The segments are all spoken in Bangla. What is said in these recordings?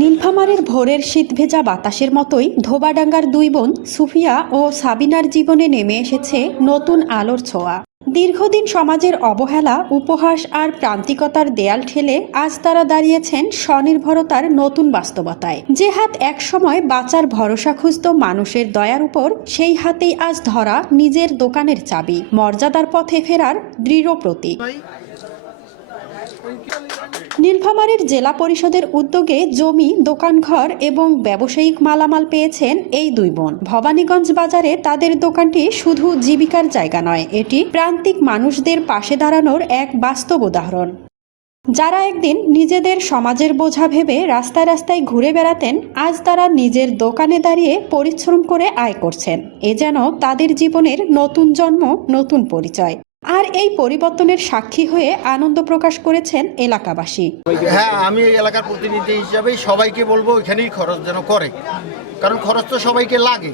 নীলফামারীর ভোরের শীত ভেজা বাতাসের মতোই ধোবাডাঙ্গার দুই বোন সুফিয়া ও সাবিনার জীবনে নেমে এসেছে নতুন আলোর ছোঁয়া। দীর্ঘদিন সমাজের অবহেলা, উপহাস আর প্রান্তিকতার দেয়াল ঠেলে আজ তারা দাঁড়িয়েছেন স্বনির্ভরতার নতুন বাস্তবতায়। যে হাত একসময় বাঁচার ভরসা খুঁজত মানুষের দয়ার উপর, সেই হাতেই আজ ধরা নিজের দোকানের চাবি, মর্যাদার পথে ফেরার দৃঢ় প্রতীক। নীলফামারীর জেলা পরিষদের উদ্যোগে জমি, দোকানঘর এবং ব্যবসায়িক মালামাল পেয়েছেন এই দুই বোন। ভবানীগঞ্জ বাজারে তাদের দোকানটি শুধু জীবিকার জায়গা নয়, এটি প্রান্তিক মানুষদের পাশে দাঁড়ানোর এক বাস্তব উদাহরণ। যারা একদিন নিজেদের সমাজের বোঝা ভেবে রাস্তায় রাস্তায় ঘুরে বেড়াতেন, আজ তারা নিজের দোকানে দাঁড়িয়ে পরিশ্রম করে আয় করছেন। এ যেন তাদের জীবনের নতুন জন্ম, নতুন পরিচয়। আর এই পরিবর্তনের সাক্ষী হয়ে আনন্দ প্রকাশ করেছেন এলাকাবাসী। হ্যাঁ, আমি এই এলাকার প্রতিনিধি হিসাবে সবাইকে বলবো এখানেই খরচ যেন করে, কারণ খরচ তো সবাইকে লাগে।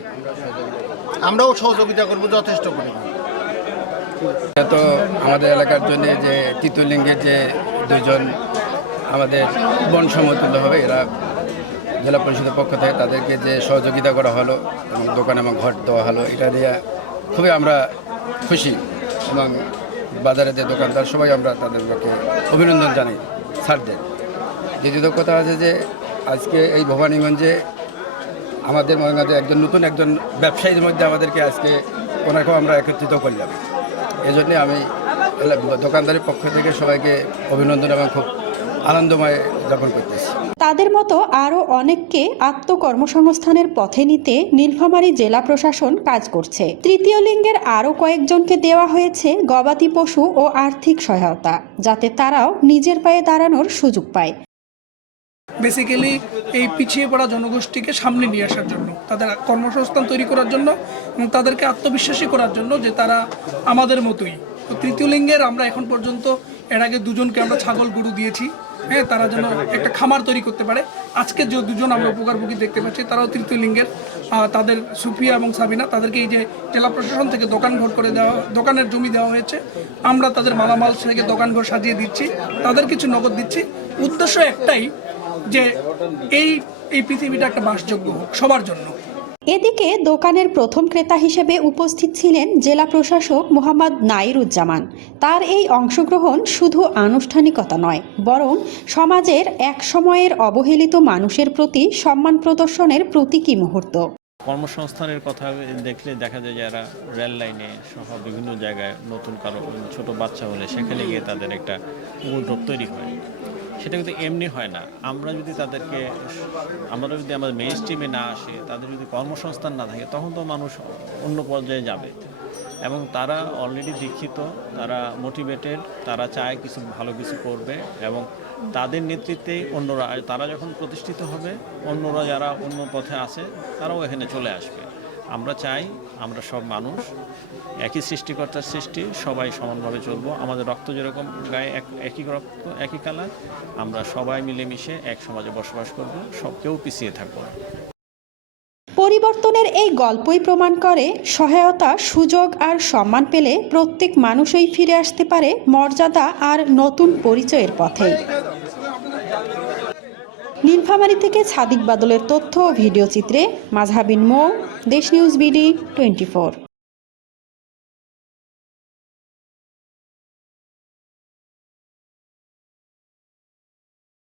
আমরাও সহযোগিতা করবো যথেষ্ট করে। তো আমাদের এলাকার জন্য যে তৃতীয় লিঙ্গের যে দুজন আমাদের বন সমতুল্য হবে, এরা জেলা পরিষদের পক্ষ থেকে তাদেরকে যে সহযোগিতা করা হলো এবং দোকান এবং ঘর দেওয়া হলো, এটা দিয়ে খুবই আমরা খুশি। এবং বাজারে যে দোকানদার সবাই আমরা তাদেরকে অভিনন্দন জানাই, স্যারদের। দ্বিতীয় কথা আছে যে আজকে এই ভবানীগঞ্জে আমাদের মধ্যে একজন ব্যবসায়ীর মধ্যে আমাদেরকে আজকে ওনাকেও আমরা একত্রিত করলাম। এই জন্যে আমি দোকানদারের পক্ষ থেকে সবাইকে অভিনন্দন এবং খুব আনন্দময় যাপন করতেছি। তাদের মতো আরও অনেককে আত্মকর্মসংস্থানের পথে নিতে নীলফামারী জেলা প্রশাসন কাজ করছে। তৃতীয় লিঙ্গের আরও কয়েকজনকে দেওয়া হয়েছে গবাদি পশু ও আর্থিক সহায়তা, যাতে তারাও নিজের পায়ে দাঁড়ানোর সুযোগ পায়। বেসিক্যালি এই পিছিয়ে পড়া জনগোষ্ঠীকে সামনে নিয়ে আসার জন্য, তাদের কর্মসংস্থান তৈরি করার জন্য এবং তাদেরকে আত্মবিশ্বাসী করার জন্য যে তারা আমাদের মতোই। তো তৃতীয় লিঙ্গের আমরা এখন পর্যন্ত এর আগে দুজনকে আমরা ছাগল গরু দিয়েছি, হ্যাঁ, তারা যেন একটা খামার তৈরি করতে পারে। আজকে যে দুজন আমরা উপকারভোগী দেখতে পাচ্ছি, তারাও তৃতীয় লিঙ্গের। তাদের সুফিয়া এবং সাবিনা, তাদেরকে এই যে জেলা প্রশাসন থেকে দোকান ঘর করে দেওয়া, দোকানের জমি দেওয়া হয়েছে, আমরা তাদের মালামাল থেকে দোকান ঘর সাজিয়ে দিচ্ছি, তাদের কিছু নগদ দিচ্ছি। উদ্দেশ্য একটাই, যে এই পৃথিবীটা একটা বাসযোগ্য হোক সবার জন্য। এদিকে দোকানের প্রথম ক্রেতা হিসেবে উপস্থিত ছিলেন জেলা প্রশাসক মোহাম্মদ নাইরুজ্জামান। তার এই অংশগ্রহণ শুধু আনুষ্ঠানিকতা নয়, বরং সমাজের এক সময়ের অবহেলিত মানুষের প্রতি সম্মান প্রদর্শনের প্রতীকী মুহূর্ত। কর্মসংস্থানের কথা দেখলে দেখা যায় যারা রেল লাইনে সহ বিভিন্ন জায়গায় নতুন কারো ছোট বাচ্চা হলে সেখানে গিয়ে তাদের একটা উপদ্রব তৈরি হয়। সেটা কিন্তু এমনি হয় না। আমরা যদি আমাদের মেইন স্ট্রিমে না আসে, তাদের যদি কর্মসংস্থান না থাকে, তখন তো মানুষ অন্য পর্যায়ে যাবে। এবং তারা অলরেডি দীক্ষিত, তারা মোটিভেটেড, তারা চায় কিছু ভালো কিছু করবে এবং তাদের নেতৃত্বেই অন্যরা, তারা যখন প্রতিষ্ঠিত হবে, অন্যরা যারা অন্য পথে আছে তারাও এখানে চলে আসবে। আমরা চাই আমরা সব মানুষ একই সৃষ্টিকর্তার সৃষ্টি, সবাই সমানভাবে চলবো। আমাদের রক্ত যেরকম গায়ে একই রক্ত, একই কালার, আমরা সবাই মিলেমিশে এক সমাজে বসবাস করব, কেউ পিছিয়ে থাকবো না। পরিবর্তনের এই গল্পই প্রমাণ করে, সহায়তা, সুযোগ আর সম্মান পেলে প্রত্যেক মানুষই ফিরে আসতে পারে মর্যাদা আর নতুন পরিচয়ের পথে। নীলফামারী থেকে সাদিক বাদলের তথ্য ও ভিডিও চিত্রে মাজহাবিন মৌ, দেশ নিউজ বিডি 24।